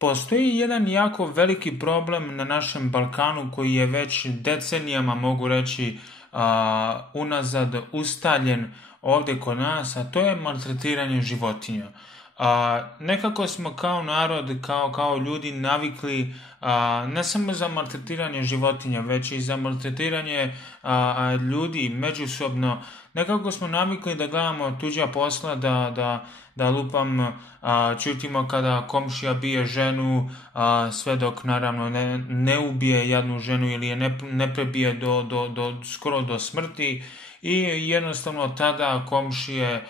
Postoji jedan jako veliki problem na našem Balkanu koji je već decenijama, mogu reći, unazad ustaljen ovdje kod nas, a to je maltretiranje životinja. Nekako smo kao narod, kao ljudi navikli ne samo za maltretiranje životinja, već i za maltretiranje ljudi međusobno. Nekako smo navikli da gledamo tuđa posla, da lupam, čutimo kada komšija bije ženu, sve dok naravno ne ubije jednu ženu ili je ne prebije skoro do smrti, i jednostavno tada komšije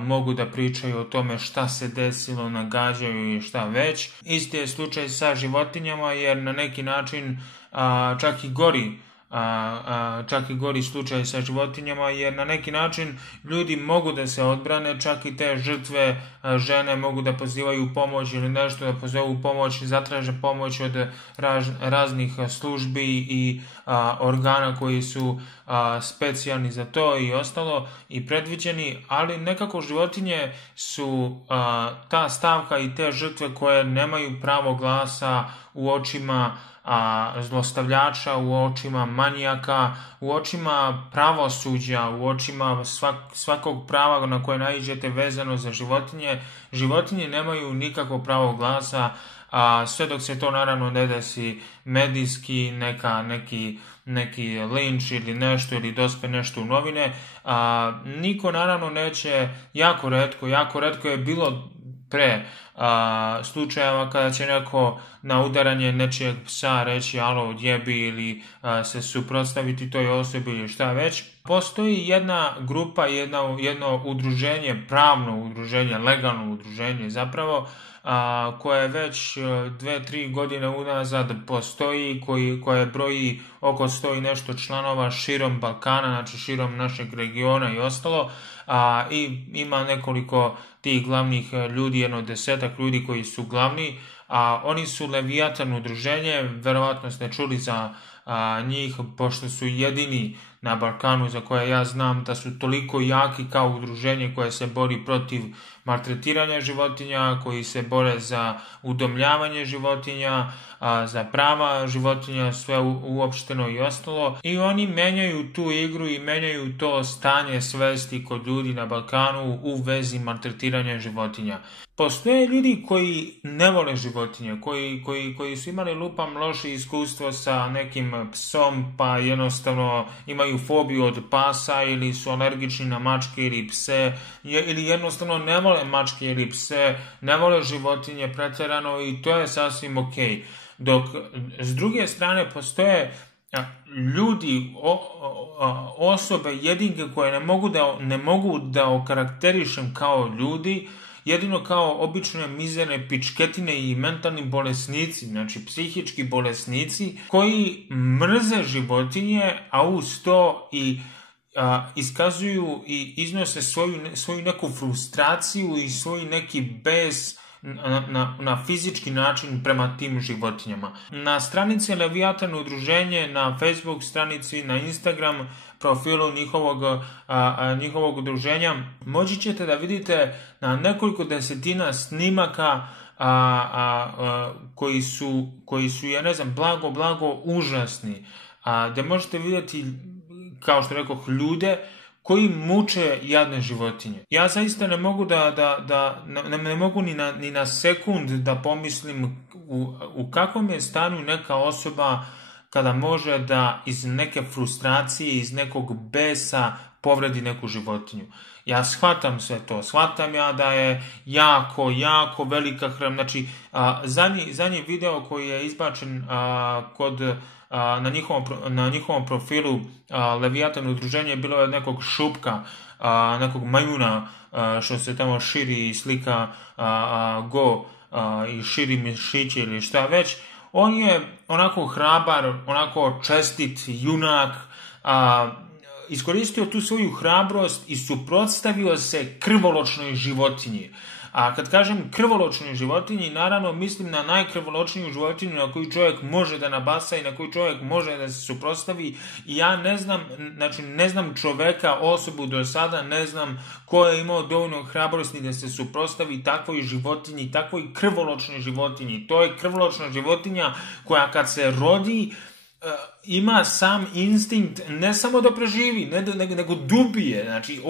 mogu da pričaju o tome šta se desilo, nagađaju i šta već. Isti je slučaj sa životinjama, jer na neki način čak i gori slučaj sa životinjama, jer na neki način ljudi mogu da se odbrane, čak i te žrtve žene mogu da pozivaju pomoć ili nešto, da pozovu pomoć, zatraže pomoć od raznih službi i organa koji su specijalni za to i ostalo i predviđeni, ali nekako životinje su ta stavka i te žrtve koje nemaju pravo glasa u očima zlostavljača, u očima manijaka, u očima pravosuđa, u očima svakog prava na koje naiđete vezano za životinje. Životinje nemaju nikakvo pravo glasa, sve dok se to naravno ne desi medijski, neki linč ili nešto, ili dospe nešto u novine. Niko naravno neće, jako retko je bilo pre slučajeva kada će neko na udaranje nečijeg psa reći alo odjebi ili se suprotstaviti toj osobi ili šta već. Postoji jedna grupa, jedno udruženje, pravno udruženje, legalno udruženje zapravo, koje već 2-3 godine unazad postoji, koje broji oko 100 i nešto članova širom Balkana, znači širom našeg regiona i ostalo, i ima nekoliko tih glavnih ljudi, 10 ljudi koji su glavni, oni su Leviatan udruženje, verovatno ste čuli za njih, pošto su jedini na Balkanu za koje ja znam da su toliko jaki kao udruženje koje se bori protiv maltretiranja životinja, koji se bore za udomljavanje životinja, za prava životinja, sve uopšteno i ostalo. I oni menjaju tu igru i menjaju to stanje svesti kod ljudi na Balkanu u vezi maltretiranja životinja. Postoje ljudi koji ne vole životinje, koji su imali loše iskustvo sa nekim psom, pa jednostavno imaju fobiju od pasa ili su alergični na mačke ili pse, ili jednostavno ne vole mačke ili pse, ne vole životinje pretjerano i to je sasvim okej. Dok s druge strane postoje ljudi, osobe, jedinke koje ne mogu da okarakterišem kao ljudi, jedino kao obične mizerne pičketine i mentalni bolesnici, znači psihički bolesnici koji mrze životinje, a uz to i iskazuju i iznose svoju neku frustraciju i svoj neki bes na fizički način prema tim životinjama. Na stranici Leviatan udruženje, na Facebook stranici, na Instagram profilu njihovog udruženja moći ćete da vidite na nekoliko desetina snimaka koji su ja ne znam, blago užasni, gde možete vidjeti, kao što rekoh, ljude koji muče jadne životinje. Ja zaista ne mogu ne mogu ni na sekund da pomislim u kakvom je stanju neka osoba kada može da iz neke frustracije, iz nekog besa povredi neku životinju. Ja shvatam sve to, shvatam ja da je jako velika znači zadnji video koji je izbačen na njihovom profilu Leviatan udruženje bilo je nekog šupka, nekog majuna što se tamo širi i slika i širi mišiće ili šta već. On je onako hrabar, onako čestit junak, iskoristio tu svoju hrabrost i suprotstavio se krvoločnoj životinji. A kad kažem krvoločnoj životinji, naravno mislim na najkrvoločniju životinju na koju čovjek može da nabasa i na koju čovjek može da se suprotstavi. I ja ne znam čoveka, osobu do sada, ne znam ko je imao dovoljno hrabrosti da se suprotstavi takvoj životinji, takvoj krvoločnoj životinji. To je krvoločna životinja koja kad se rodi ima sam instinkt ne samo da preživi, nego dubije. Znači,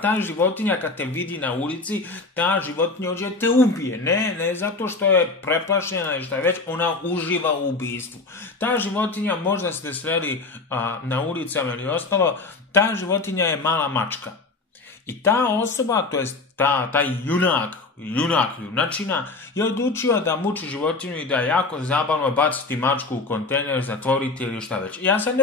ta životinja kad te vidi na ulici, ta životinja hoće da te ubije. Ne zato što je preplašena ili šta je već, ona uživa u ubistvu. Ta životinja, možda ste sreli na ulicama ili ostalo, ta životinja je mala mačka. I ta osoba, to jest taj junačina, je odlučio da muči životinju i da je jako zabavno baciti mačku u kontejner, zatvoriti ili šta već. Ja sad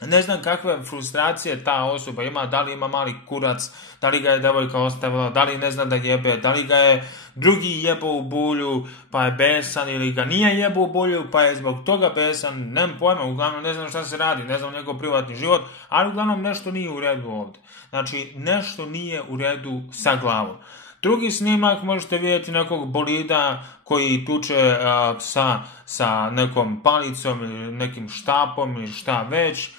ne znam kakve frustracije ta osoba ima, da li ima mali kurac, da li ga je devojka ostavila, da li ne zna da jebe, da li ga je drugi jebo u bulju pa je besan ili ga nije jebo u bulju pa je zbog toga besan, nemam pojma, uglavnom ne znam šta se radi, ne znam njegov privatni život, ali uglavnom nešto nije u redu ovdje. Znači, nešto nije u redu sa glavom. Drugi snimak možete vidjeti nekog bolida koji tuče sa nekom palicom ili nekim štapom ili šta već.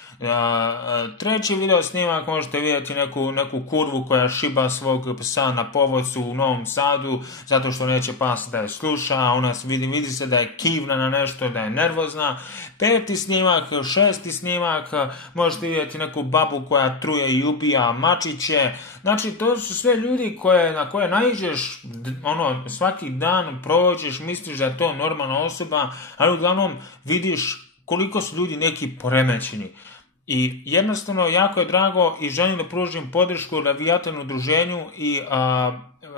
Treći video snimak možete vidjeti neku kurvu koja šiba svog psa na povodcu u Novom Sadu zato što neće pas da je sluša, ona vidi se da je kivna na nešto, da je nervozna. Peti snimak, šesti snimak, možete vidjeti neku babu koja truje i ubija mačiće. Znači, to su sve ljudi na koje naiđeš svaki dan, prođeš, misliš da je to normalna osoba, ali uglavnom vidiš koliko su ljudi neki poremećeni. I jednostavno jako je drago i želim da pružim podršku Leviatan udruženju i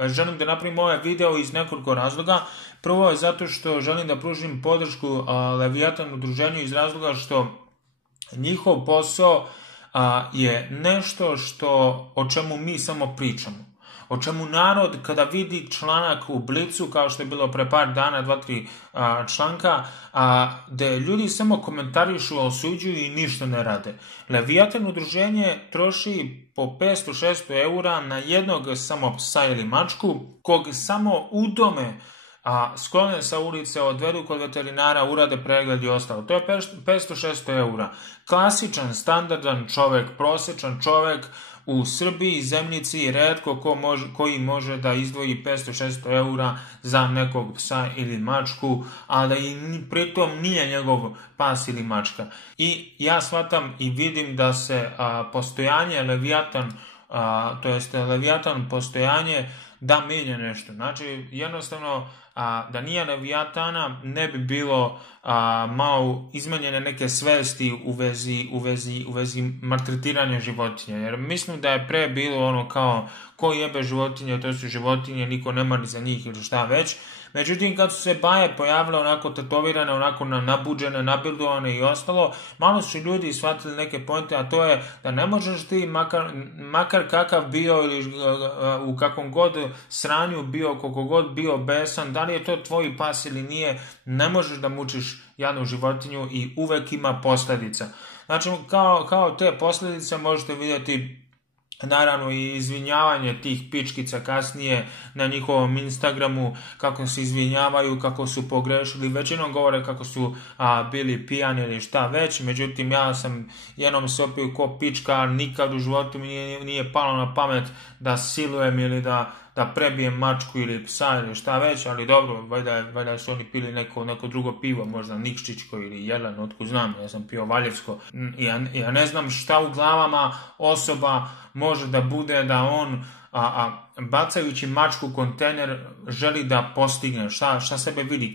želim da napravim ovaj video iz nekoliko razloga. Prvo je zato što želim da pružim podršku Leviatan udruženju iz razloga što njihov posao je nešto o čemu mi samo pričamo. O čemu narod kada vidi članak u Blicu, kao što je bilo pre par dana, 2-3 članka, gde ljudi samo komentarišu, osuđuju i ništa ne rade. Leviatan udruženje troši po 500-600 eura na jednog samo psa ili mačku, kog samo udome, sklone sa ulice, odvedu kod veterinara, urade pregled i ostalo. To je 500-600 eura. Klasičan, standardan čovek, prosječan čovek u Srbiji, zemljici, retko koji može da izdvoji 500-600 eura za nekog psa ili mačku, a da i pritom nije njegov pas ili mačka. I ja shvatam i vidim da se postojanje Leviatan, to jest Leviatan postojanje, da menja nešto. Znači, jednostavno, da nije Leviatana, ne bi bilo malo izmenjene neke svesti u vezi maltretiranja životinja. Jer mislim da je pre bilo kao ko jebe životinje, to su životinje, niko ne mari za njih ili šta već. Međutim, kad su se baje pojavile onako tetovirane, onako nabuđene, nabildovane i ostalo, malo su ljudi shvatili neke pointe, a to je da ne možeš ti, makar kakav bio ili u kakvom god sranju bio, koliko god bio besan, da li je to tvoj pas ili nije, ne možeš da mučiš jednu životinju i uvek ima posljedica. Znači, kao te posljedice možete vidjeti naravno i izvinjavanje tih pičkica kasnije na njihovom Instagramu, kako se izvinjavaju, kako su pogrešili, većinom govore kako su bili pijani ili šta već, međutim ja sam jednom se opio ko pička, nikad u životu mi nije palo na pamet da silujem ili da prebijem mačku ili psa ili šta već, ali dobro, valjda su oni pili neko drugo pivo, možda Nikšićko ili Jelen, otkud znam, ja sam pio Valjevsko. Ja ne znam šta u glavama osoba može da bude da on bacajući mačku u kontejner želi da postigne, šta sebe vidi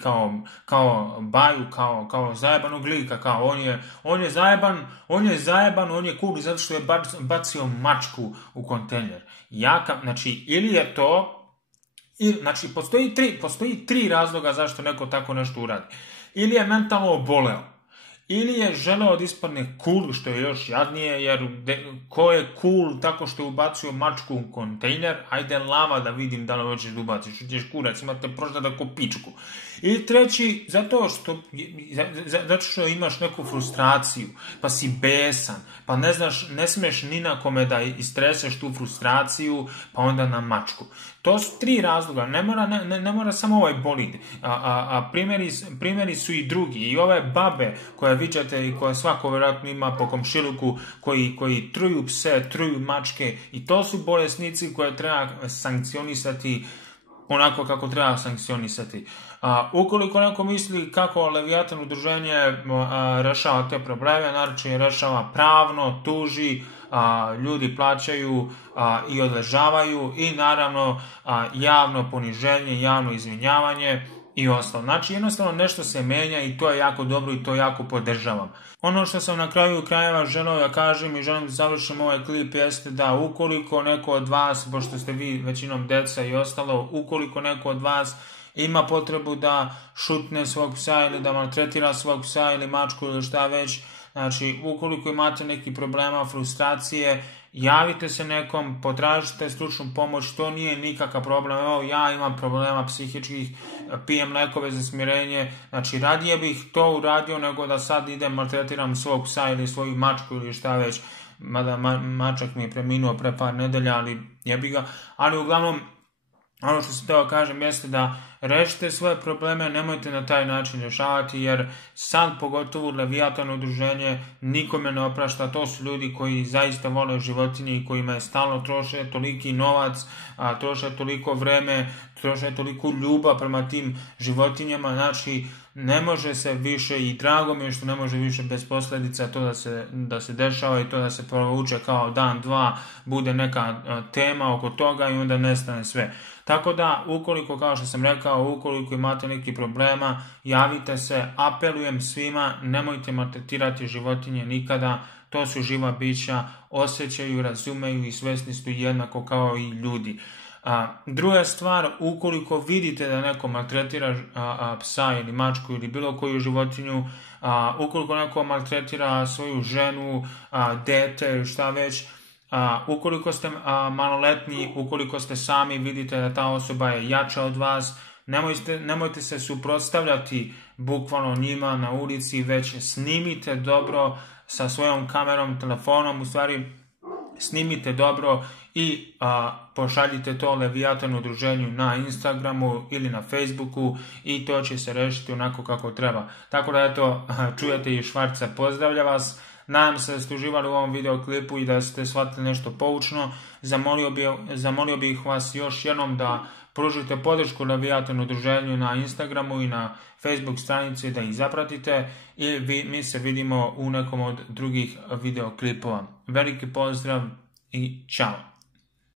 kao baju, kao zajebanog lika, kao on je zajeban, on je cool zato što je bacio mačku u kontejner. Znači, ili je to, znači, postoji tri razloga zašto neko tako nešto uradi. Ili je mentalno oboleo, ili je želeo da ispadne cool, što je još jadnije, jer ko je cool tako što je ubacio mačku u kontejner, ajde lava da vidim da li hoćeš da ubaciš, ćeš kurac, imate prožda ko pičku. I treći, zato što imaš neku frustraciju, pa si besan, pa ne smeš ni na kome da istreseš tu frustraciju, pa onda na mačku. To su 3 razloga, ne mora samo ovaj bolid. Primjeri su i drugi, i ove babe koje viđate i koje svako vjerojatno ima po komšiluku, koji truju pse, truju mačke, i to su bolesnici koje treba sankcionisati onako kako treba sankcionisati. Ukoliko neko misli kako Leviatan udruženje rešava te probleme, naroče je rešava pravno, tuži, ljudi plaćaju i odležavaju, i naravno javno poniženje, javno izvinjavanje i ostalo. Znači jednostavno nešto se menja i to je jako dobro i to jako podržavam. Ono što sam na kraju krajeva želeo da kažem i želim da završim ovaj klip jeste da ukoliko neko od vas, pošto ste vi većinom deca i ostalo, ukoliko neko od vas ima potrebu da šutne svog psa ili da maltretira svog psa ili mačku ili šta već, znači ukoliko imate neki problema, frustracije, javite se nekom, potražite stručnu pomoć, to nije nikakav problem. Evo, ja imam problema psihičkih, pijem lekove za smirenje, znači radije bih to uradio nego da sad idem maltretiram svog psa ili svoju mačku ili šta već, mada mačak mi je preminuo pre par nedelja, ali jebi ga, ali uglavnom ono što sam teo kažem jeste da rešite svoje probleme, nemojte na taj način rešavati, jer sad pogotovo Leviatan udruženje nikome ne oprašta. To su ljudi koji zaista vole životinje i kojima je stalno troše toliki novac, troše toliko vreme, troše toliko ljubav prema tim životinjama, znači ne može se više, i drago mi je što ne može više bez posljedica to da se dešava i to da se provuče kao dan, dva, bude neka tema oko toga i onda nestane sve. Tako da, ukoliko, kao što sam rekao, ukoliko imate neki problema, javite se, apelujem svima, nemojte maltretirati životinje nikada, to su živa bića, osjećaju, razumeju i svesni su jednako kao i ljudi. Druga stvar, ukoliko vidite da neko maltretira psa ili mačku ili bilo koju životinju, ukoliko neko maltretira svoju ženu, dete ili šta već, ukoliko ste maloletni, ukoliko ste sami, vidite da ta osoba je jača od vas, nemojte se suprotstavljati bukvalno njima na ulici, već snimite dobro sa svojom kamerom, telefonom, u stvari snimite dobro i pošaljite to Leviatan udruženju na Instagramu ili na Facebooku i to će se rešiti onako kako treba. Tako da eto, čujete i Švarca pozdravlja vas. Nadam se da ste uživali u ovom videoklipu i da ste shvatili nešto poučno. Zamolio bih vas još jednom da pružite podršku Leviatan udruženju na Instagramu i na Facebook stranici, da ih zapratite i mi se vidimo u nekom od drugih videoklipova. Veliki pozdrav i čao!